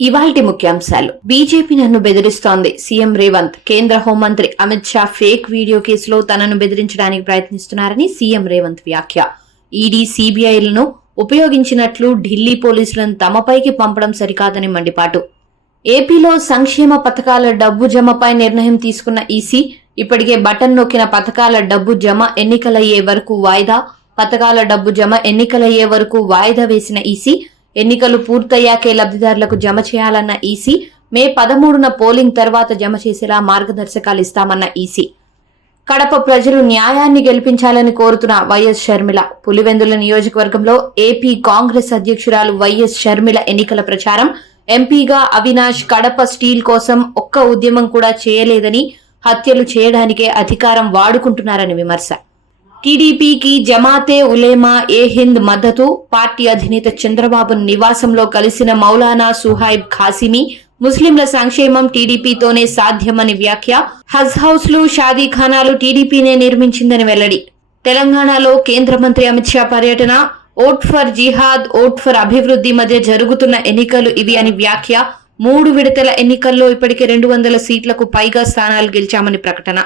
ఇవాల్టి ముఖ్యాంశాలు. బీజేపీ నన్ను బెదిరిస్తోంది. సీఎం రేవంత్. కేంద్ర హోంమంత్రి అమిత్ షా ఫేక్ వీడియో కేసులో తనను బెదిరించడానికి ప్రయత్నిస్తున్నారని సీఎం రేవంత్ వ్యాఖ్య. ఈడీ, సీబీఐలను ఉపయోగించినట్లు ఢిల్లీ పోలీసులను తమపైకి పంపడం సరికాదని మండిపాటు. ఏపీలో సంక్షేమ పథకాల డబ్బు జమపై నిర్ణయం తీసుకున్న ఈసీ ఇప్పటికే బటన్ నొక్కిన పథకాల డబ్బు జమ ఎన్నికలయ్యే వరకు వాయిదా. పథకాల డబ్బు జమ ఎన్నికలయ్యే వరకు వాయిదా వేసిన ఈసీ ఎన్నికలు పూర్తయ్యాకే లబ్ధిదారులకు జమ చేయాలన్న ఈసీ మే 13న పోలింగ్ తర్వాత జమ చేసేలా మార్గదర్శకాలు ఇస్తామన్న ఈసీ. కడప ప్రజలు న్యాయాన్ని గెలిపించాలని కోరుతున్న వైఎస్ షర్మిల. పులివెందుల నియోజకవర్గంలో ఏపీ కాంగ్రెస్ అధ్యక్షురాలు వైఎస్ షర్మిల ఎన్నికల ప్రచారం. ఎంపీగా అవినాష్ కడప స్టీల్ కోసం ఒక్క ఉద్యమం కూడా చేయలేదని, హత్యలు చేయడానికే అధికారం వాడుకుంటున్నారని విమర్శ. టీడీపీకి జమాతే ఉలేమా ఏ హింద్ మద్దతు. పార్టీ అధినేత చంద్రబాబు నివాసంలో కలిసిన మౌలానా సుహైబ్ ఖాసిమీ. ముస్లింల సంక్షేమం టీడీపీతోనే సాధ్యమని వ్యాఖ్య. హజ్ హౌస్లు, షాదీఖానాలు టీడీపీనే నిర్మించిందని వెల్లడి. తెలంగాణలో కేంద్ర మంత్రి అమిత్ షా పర్యటన. Vote for jihad, vote for అభివృద్ధి మధ్య జరుగుతున్న ఎన్నికలు ఇవి అని వ్యాఖ్య. 3 విడతల ఎన్నికల్లో ఇప్పటికే 200 సీట్లకు పైగా స్థానాలు గెలిచామని ప్రకటన.